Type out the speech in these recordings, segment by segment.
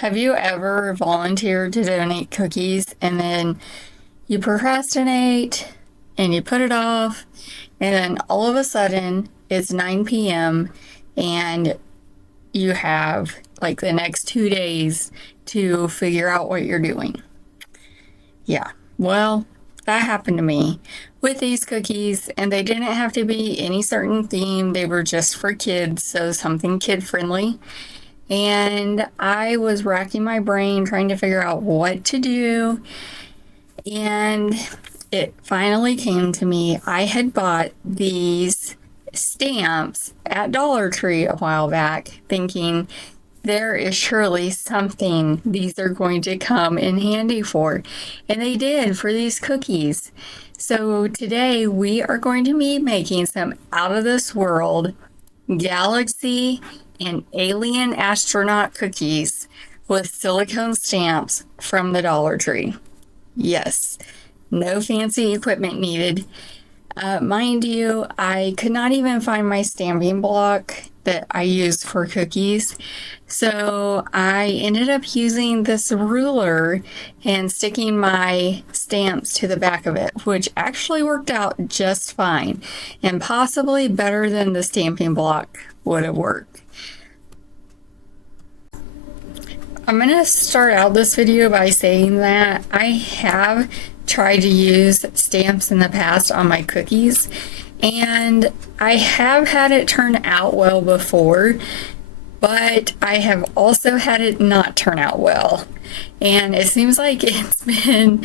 Have you ever volunteered to donate cookies and then you procrastinate and you put it off, and then all of a sudden it's 9 p.m. and you have like the next 2 days to figure out what you're doing? Yeah, well, that happened to me with these cookies, and they didn't have to be any certain theme. They were just for kids, so something kid friendly. And I was racking my brain trying to figure out what to do. And it finally came to me. I had bought these stamps at Dollar Tree a while back, thinking there is surely something these are going to come in handy for. And they did for these cookies. So today we are going to be making some out of this world galaxy and alien astronaut cookies with silicone stamps from the Dollar Tree. Yes, no fancy equipment needed. Mind you, I could not even find my stamping block that I use for cookies. So I ended up using this ruler and sticking my stamps to the back of it, which actually worked out just fine and possibly better than the stamping block would have worked. I'm going to start out this video by saying that I have tried to use stamps in the past on my cookies, and I have had it turn out well before, but I have also had it not turn out well. And it seems like it's been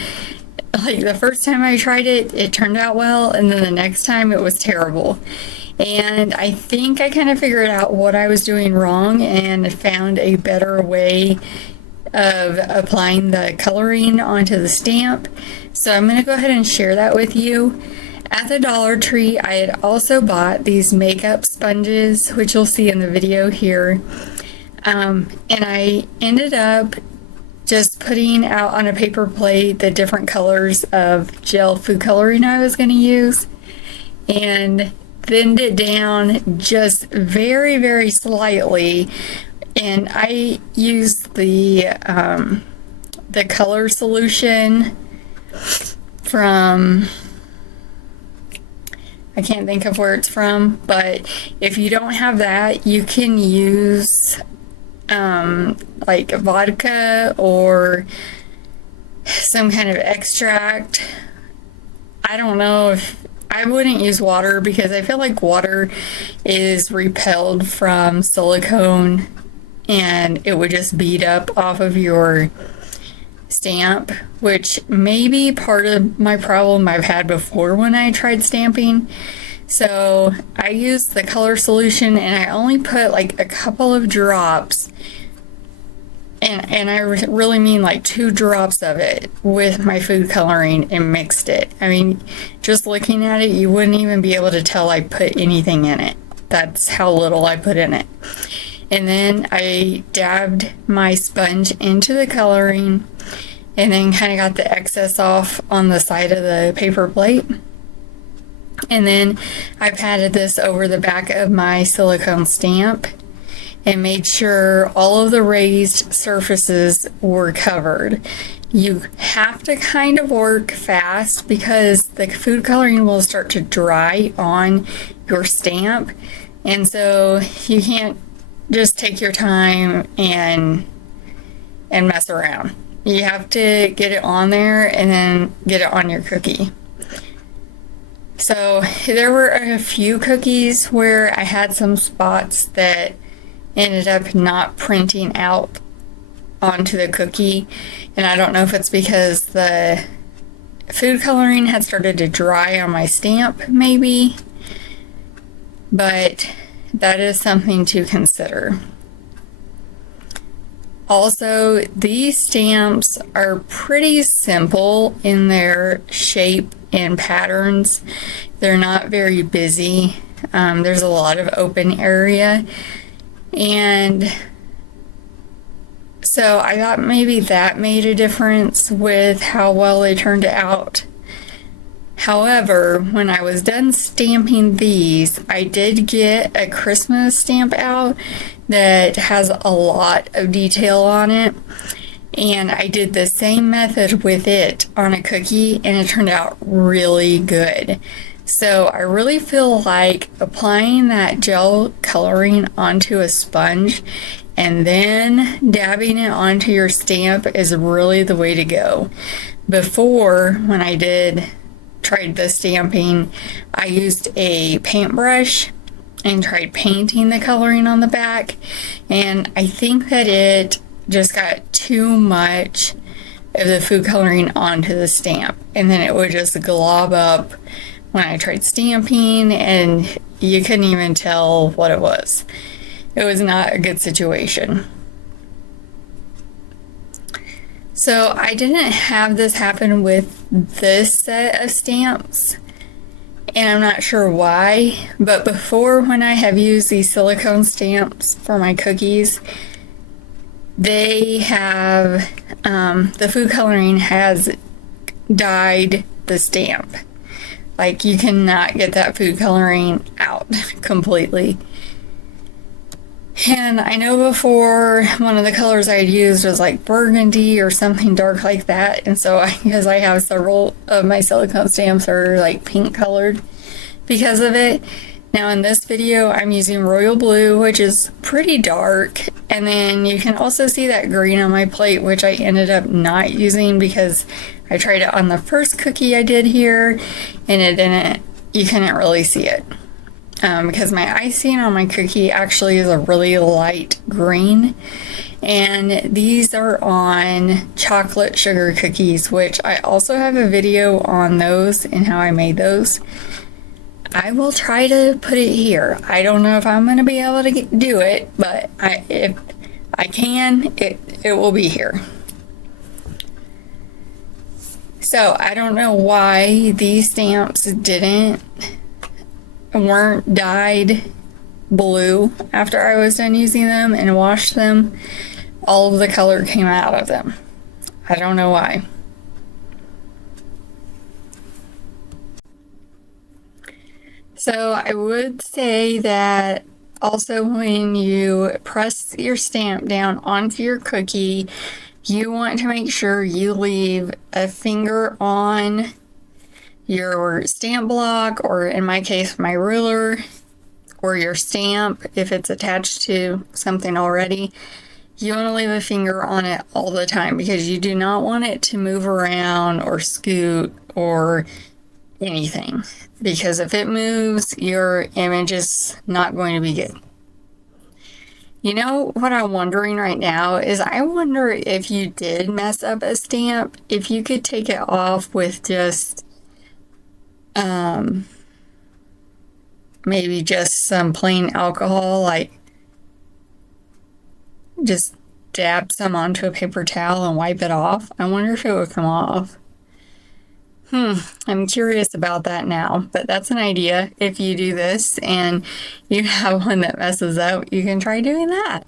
like the first time I tried it, it turned out well, and then the next time it was terrible. And I think I kind of figured out what I was doing wrong and found a better way of applying the coloring onto the stamp. So I'm going to go ahead and share that with you. At the Dollar Tree, I had also bought these makeup sponges, which you'll see in the video here. And I ended up just putting out on a paper plate the different colors of gel food coloring I was going to use, and thinned it down just very, very slightly. And I used the color solution from, I can't think of where it's from, but if you don't have that, you can use like vodka or some kind of extract. I don't know if I wouldn't use water because I feel like water is repelled from silicone and it would just bead up off of your stamp, which may be part of my problem I've had before when I tried stamping. So I used the color solution, and I only put like a couple of drops, and I really mean like 2 drops of it with my food coloring and mixed it. I mean, just looking at it, you wouldn't even be able to tell I put anything in it. That's how little I put in it. And then I dabbed my sponge into the coloring and then kind of got the excess off on the side of the paper plate. And then I patted this over the back of my silicone stamp and made sure all of the raised surfaces were covered. You have to kind of work fast because the food coloring will start to dry on your stamp, and so you can't just take your time and mess around. You have to get it on there and then get it on your cookie. So there were a few cookies where I had some spots that ended up not printing out onto the cookie, and I don't know if it's because the food coloring had started to dry on my stamp maybe, but that is something to consider. Also, these stamps are pretty simple in their shape and patterns. They're not very busy. There's a lot of open area, and so I thought maybe that made a difference with how well they turned out. However, when I was done stamping these, I did get a Christmas stamp out that has a lot of detail on it. And I did the same method with it on a cookie, and it turned out really good. So I really feel like applying that gel coloring onto a sponge and then dabbing it onto your stamp is really the way to go. Before, when I tried the stamping, I used a paintbrush and tried painting the coloring on the back, and I think that it just got too much of the food coloring onto the stamp, and then it would just glob up when I tried stamping, and you couldn't even tell what it was. It was not a good situation. So I didn't have this happen with this set of stamps, and I'm not sure why, but before, when I have used these silicone stamps for my cookies, they have, the food coloring has dyed the stamp. Like, you cannot get that food coloring out completely. And I know before, one of the colors I had used was like burgundy or something dark like that. And so because I have several of my silicone stamps are like pink colored because of it. Now in this video, I'm using royal blue, which is pretty dark. And then you can also see that green on my plate, which I ended up not using because I tried it on the first cookie I did here, and you couldn't really see it. Because my icing on my cookie actually is a really light green, and these are on chocolate sugar cookies, which I also have a video on those and how I made those. I will try to put it here. I don't know if I'm going to be able to do it, but if I can, it will be here. So I don't know why these stamps weren't dyed blue after I was done using them and washed them. All of the color came out of them. I don't know why. So I would say that also when you press your stamp down onto your cookie, you want to make sure you leave a finger on your stamp block, or in my case, my ruler, or your stamp if it's attached to something already. You want to leave a finger on it all the time because you do not want it to move around or scoot or anything, because if it moves, your image is not going to be good. You know what I'm wondering right now is I wonder if you did mess up a stamp, if you could take it off with just maybe just some plain alcohol, like just dab some onto a paper towel and wipe it off. I wonder if it would come off. I'm curious about that now, but that's an idea. If you do this and you have one that messes up, you can try doing that.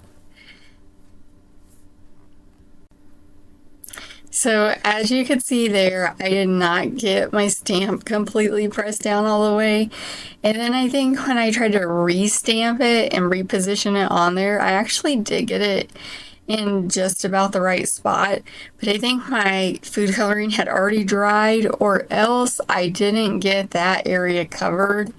So as you can see there, I did not get my stamp completely pressed down all the way. And then I think when I tried to re-stamp it and reposition it on there, I actually did get it in just about the right spot. But I think my food coloring had already dried, or else I didn't get that area covered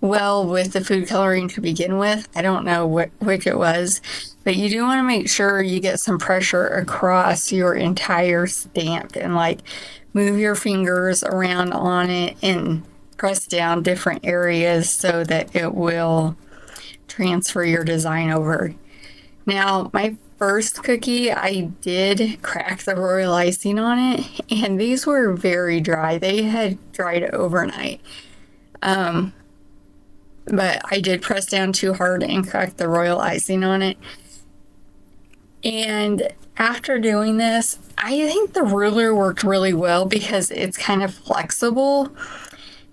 well with the food coloring to begin with. I don't know which it was, but you do want to make sure you get some pressure across your entire stamp and like move your fingers around on it and press down different areas so that it will transfer your design over. Now, my first cookie, I did crack the royal icing on it, and these were very dry. They had dried overnight. But I did press down too hard and crack the royal icing on it. And after doing this, I think the ruler worked really well because it's kind of flexible.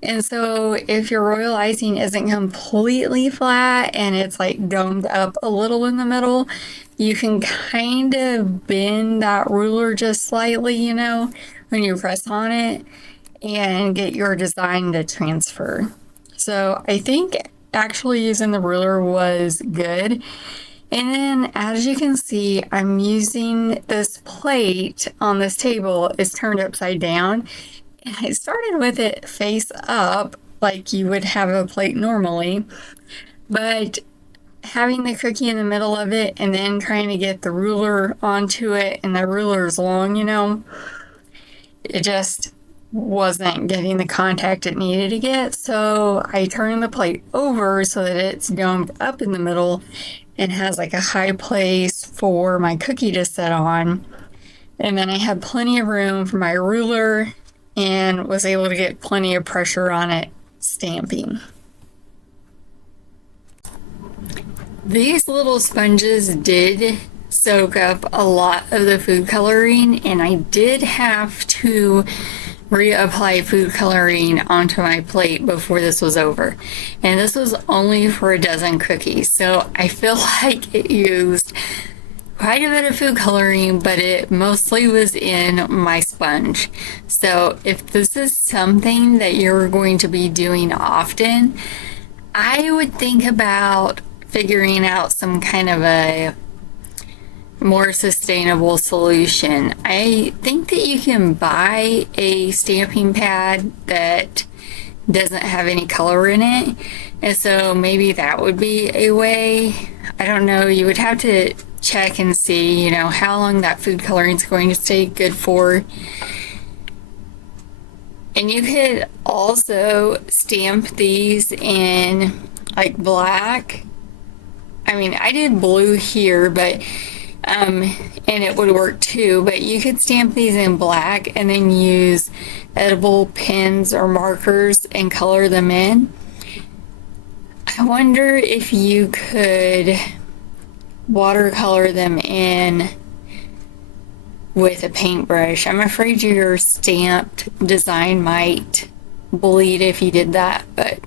And so if your royal icing isn't completely flat and it's like domed up a little in the middle, you can kind of bend that ruler just slightly, you know, when you press on it and get your design to transfer. So I think actually using the ruler was good. And then, as you can see, I'm using this plate on this table is turned upside down. And I started with it face up, like you would have a plate normally. But having the cookie in the middle of it and then trying to get the ruler onto it, and the ruler's long, it just wasn't getting the contact it needed to get. So I turned the plate over so that it's domed up in the middle and has like a high place for my cookie to sit on. And then I had plenty of room for my ruler and was able to get plenty of pressure on it stamping. These little sponges did soak up a lot of the food coloring, and I did have to reapply food coloring onto my plate before this was over. And this was only for a dozen cookies, so I feel like it used quite a bit of food coloring, but it mostly was in my sponge. So if this is something that you're going to be doing often, I would think about figuring out some kind of a more sustainable solution. I think that you can buy a stamping pad that doesn't have any color in it, and so maybe that would be a way. I don't know, you would have to check and see, how long that food coloring is going to stay good for. And you could also stamp these in like black. I mean, I did blue here, but and it would work too, but you could stamp these in black and then use edible pens or markers and color them in. I wonder if you could watercolor them in with a paintbrush. I'm afraid your stamped design might bleed if you did that, but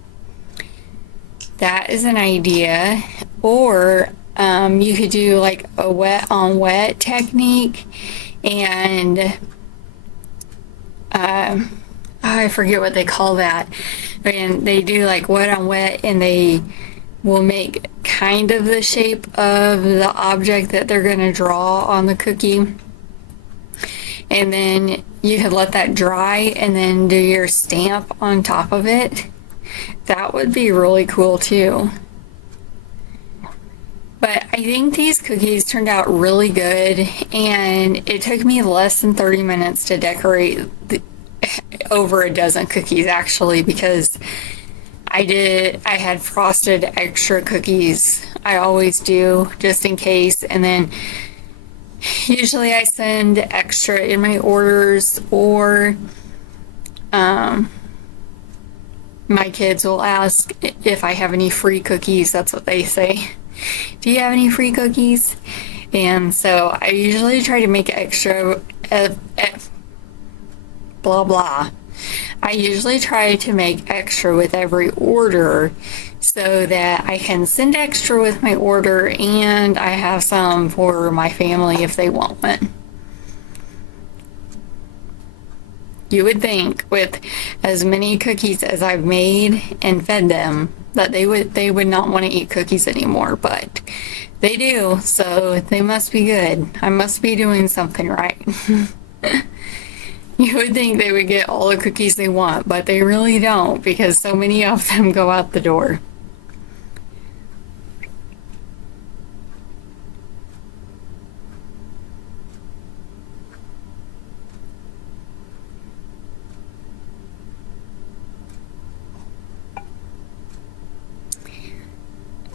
that is an idea. Or you could do like a wet on wet technique, and I forget what they call that. And they do like wet on wet, and they will make kind of the shape of the object that they're going to draw on the cookie. And then you could let that dry and then do your stamp on top of it. That would be really cool too. But I think these cookies turned out really good, and it took me less than 30 minutes to decorate over a dozen cookies actually, because I had frosted extra cookies. I always do, just in case. And then usually I send extra in my orders, or my kids will ask if I have any free cookies. That's what they say. Do you have any free cookies? And so I usually try to make extra, blah blah. I usually try to make extra with every order so that I can send extra with my order, and I have some for my family if they want one. You would think with as many cookies as I've made and fed them that they would not want to eat cookies anymore, but they do, so they must be good. I must be doing something right. You would think they would get all the cookies they want, but they really don't, because so many of them go out the door.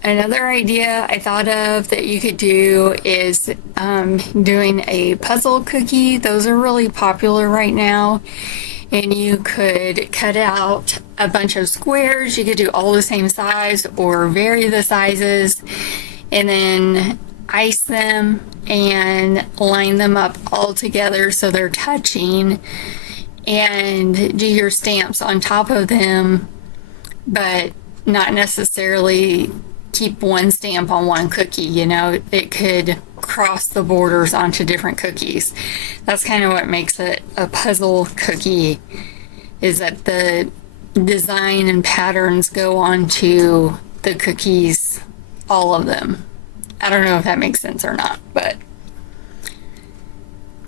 Another idea I thought of that you could do is doing a puzzle cookie. Those are really popular right now. And you could cut out a bunch of squares. You could do all the same size or vary the sizes, and then ice them and line them up all together so they're touching, and do your stamps on top of them, but not necessarily keep one stamp on one cookie. It could cross the borders onto different cookies. That's kind of what makes it a puzzle cookie, is that the design and patterns go onto the cookies, all of them. I don't know if that makes sense or not, but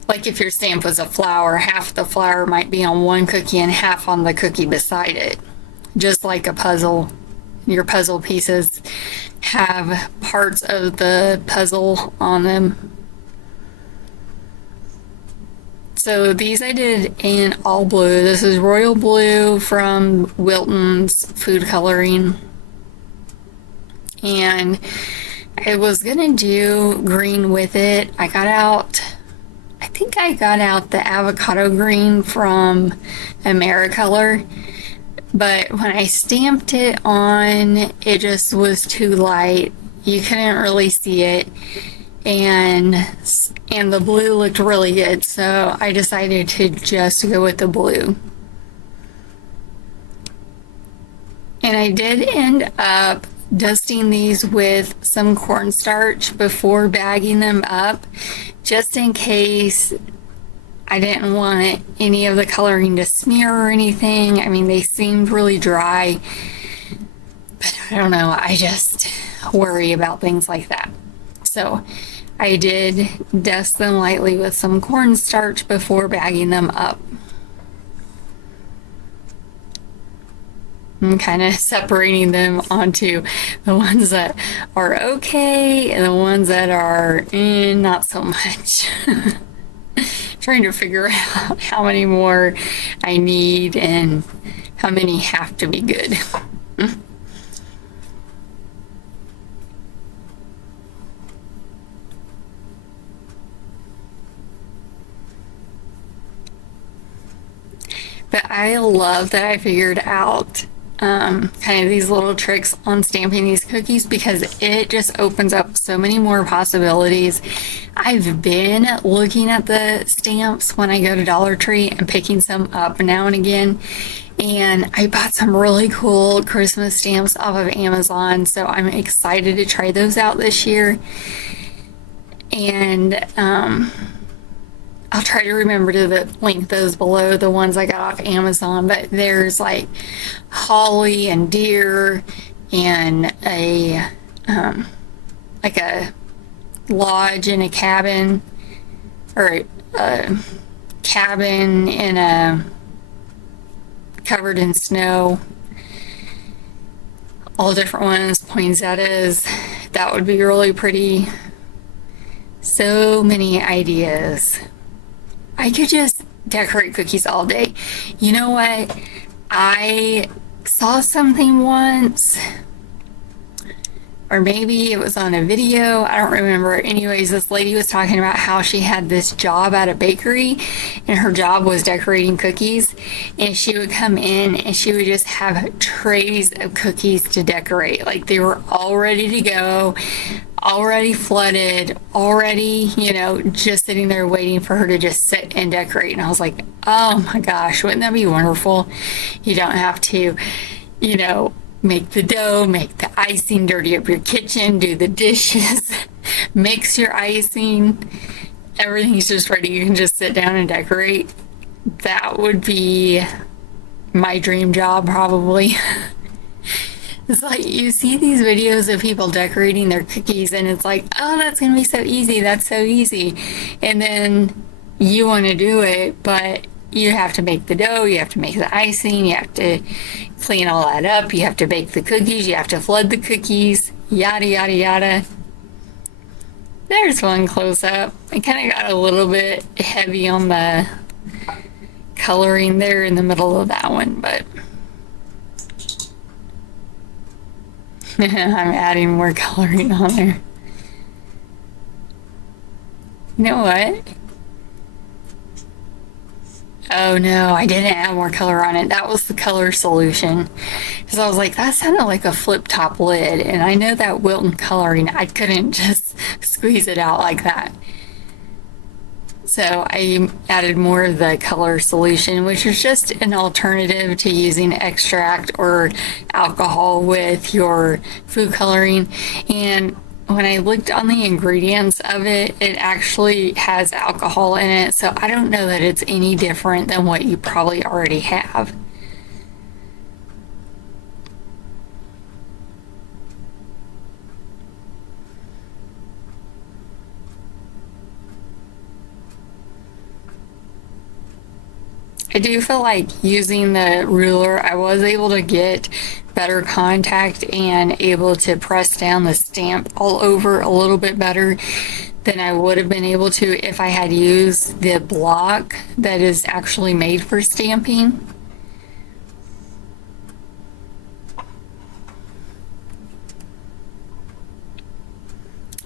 like if your stamp was a flower, half the flower might be on one cookie and half on the cookie beside it. Just like a puzzle. Your puzzle pieces have parts of the puzzle on them. So these I did in all blue. This is royal blue from Wilton's Food Coloring. And I was gonna do green with it. I think I got out the avocado green from Americolor. But when I stamped it on, it just was too light. You couldn't really see it. And the blue looked really good, so I decided to just go with the blue. And I did end up dusting these with some cornstarch before bagging them up, just in case I didn't want any of the coloring to smear or anything. I mean, they seemed really dry, but I don't know, I just worry about things like that. So I did dust them lightly with some cornstarch before bagging them up. I'm kind of separating them onto the ones that are okay and the ones that are not so much. Trying to figure out how many more I need and how many have to be good. But I love that I figured out kind of these little tricks on stamping these cookies, because it just opens up so many more possibilities. I've been looking at the stamps when I go to Dollar Tree and picking some up now and again, and I bought some really cool Christmas stamps off of Amazon, so I'm excited to try those out this year. And I'll try to remember to link those below, the ones I got off Amazon, but there's like holly and deer and a like a lodge in a cabin, or a cabin in a covered in snow, all different ones, poinsettias. That would be really pretty. So many ideas. I could just decorate cookies all day. You know what? I saw something once, or maybe it was on a video, I don't remember. Anyways, this lady was talking about how she had this job at a bakery, and her job was decorating cookies, and she would come in and she would just have trays of cookies to decorate. Like, they were all ready to go, already flooded, already, just sitting there waiting for her to just sit and decorate. And I was like, oh my gosh, wouldn't that be wonderful? You don't have to, make the dough, make the icing, dirty up your kitchen, do the dishes, mix your icing. Everything's just ready. You can just sit down and decorate. That would be my dream job, probably. It's like you see these videos of people decorating their cookies, and it's like, oh, that's gonna be so easy. That's so easy. And then you want to do it, but you have to make the dough, you have to make the icing, you have to clean all that up, you have to bake the cookies, you have to flood the cookies, yada, yada, yada. There's one close up. I kind of got a little bit heavy on the coloring there in the middle of that one, but I'm adding more coloring on there. You know what? Oh no, I didn't add more color on it. That was the color solution. Because I was like, that sounded like a flip top lid. And I know that Wilton coloring, I couldn't just squeeze it out like that. So I added more of the color solution, which is just an alternative to using extract or alcohol with your food coloring. And when I looked on the ingredients of it, it actually has alcohol in it. So I don't know that it's any different than what you probably already have. I do feel like using the ruler, I was able to get better contact and able to press down the stamp all over a little bit better than I would have been able to if I had used the block that is actually made for stamping.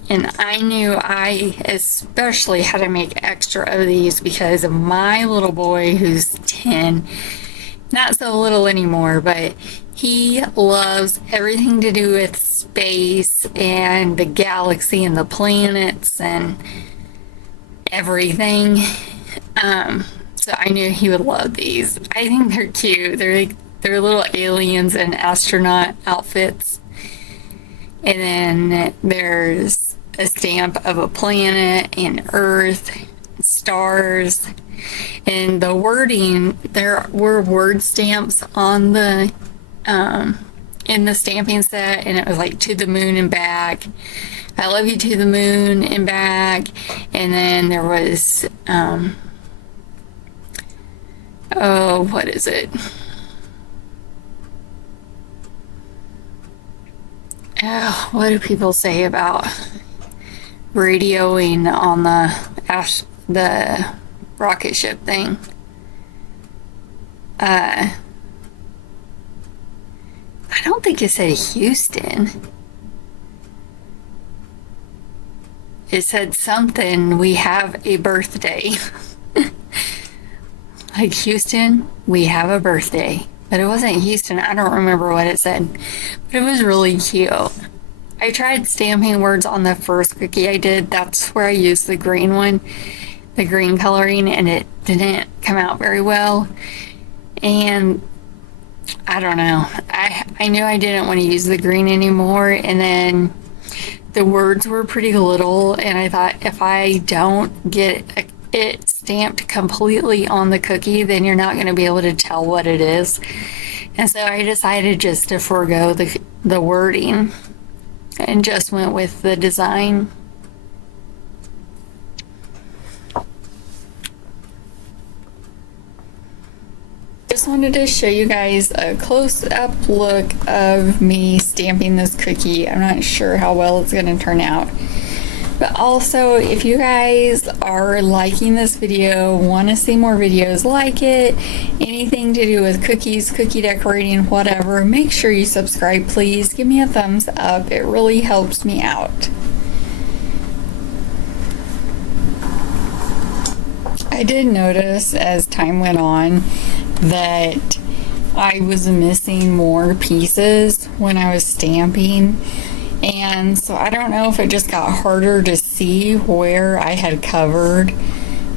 And I knew I especially had to make extra of these because of my little boy who's 10, not so little anymore, but he loves everything to do with space and the galaxy and the planets and everything. So I knew he would love these. I think they're cute. They're little aliens in astronaut outfits. And then there's a stamp of a planet and Earth, stars, and the wording. There were word stamps on the in the stamping set, and it was like to the moon and back. I love you to the moon and back. And then there was oh, what is it? Oh, what do people say about radioing on the rocket ship thing? I don't think it said Houston. It said something, we have a birthday. Like, Houston, we have a birthday. But it wasn't Houston. I don't remember what it said. But it was really cute. I tried stamping words on the first cookie I did. That's where I used the green one, the green coloring, and it didn't come out very well. And I don't know. I knew I didn't want to use the green anymore. And then the words were pretty little. And I thought, if I don't get it stamped completely on the cookie, then you're not going to be able to tell what it is. And so I decided just to forego the wording and just went with the design. Just wanted to show you guys a close-up look of me stamping this cookie. I'm not sure how well it's going to turn out. But also, if you guys are liking this video, want to see more videos like it, anything to do with cookies, cookie decorating, whatever, make sure you subscribe, please. Give me a thumbs up. It really helps me out. I did notice as time went on that I was missing more pieces when I was stamping. And so I don't know if it just got harder to see where I had covered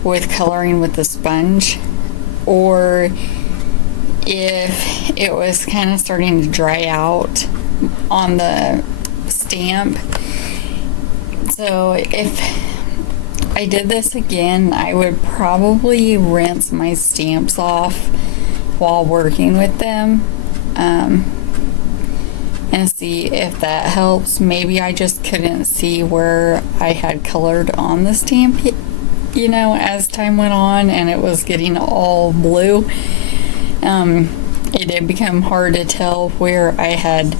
with coloring with the sponge, or if it was kind of starting to dry out on the stamp. So if I did this again, I would probably rinse my stamps off while working with them. And see if that helps. Maybe I just couldn't see where I had colored on the stamp, you know, as time went on, and it was getting all blue. It did become hard to tell where I had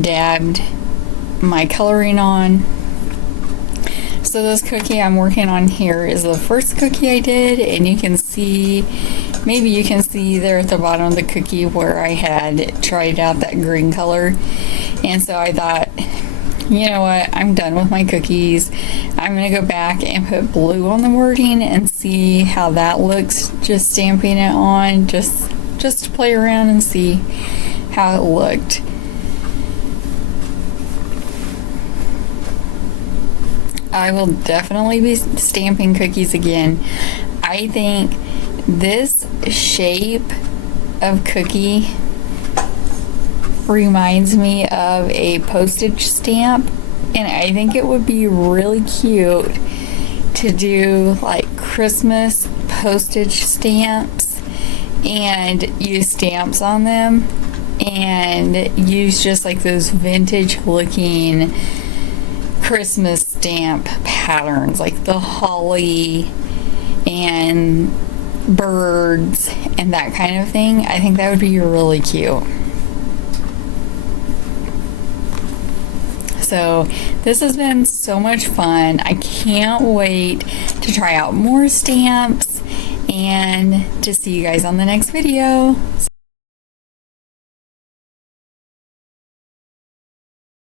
dabbed my coloring on. So this cookie I'm working on here is the first cookie I did, and you can see, maybe you can see there at the bottom of the cookie where I had tried out that green color. And so I thought, you know what, I'm done with my cookies. I'm going to go back and put blue on the wording and see how that looks, just stamping it on, just to play around and see how it looked. I will definitely be stamping cookies again. I think this shape of cookie reminds me of a postage stamp, and I think it would be really cute to do like Christmas postage stamps and use stamps on them and use just like those vintage looking Christmas stamp patterns, like the holly and birds and that kind of thing. I think that would be really cute. So this has been so much fun. I can't wait to try out more stamps and to see you guys on the next video.